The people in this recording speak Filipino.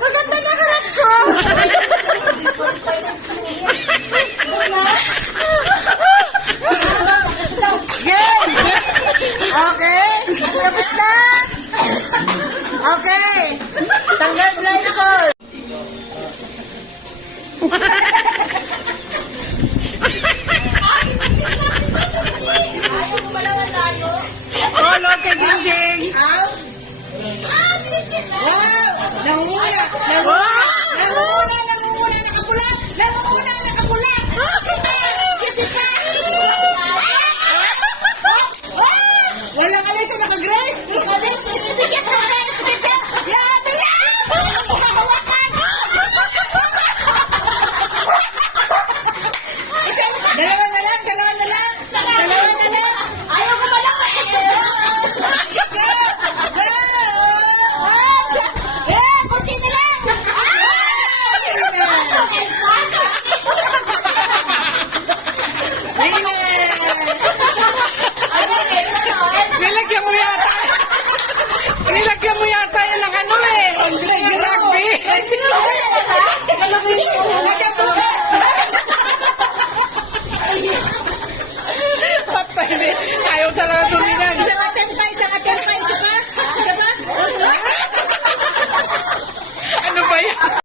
Maganda na harap ko! Okay! Tapos na! Okay! Tanggal na ito! 哇哦两个两个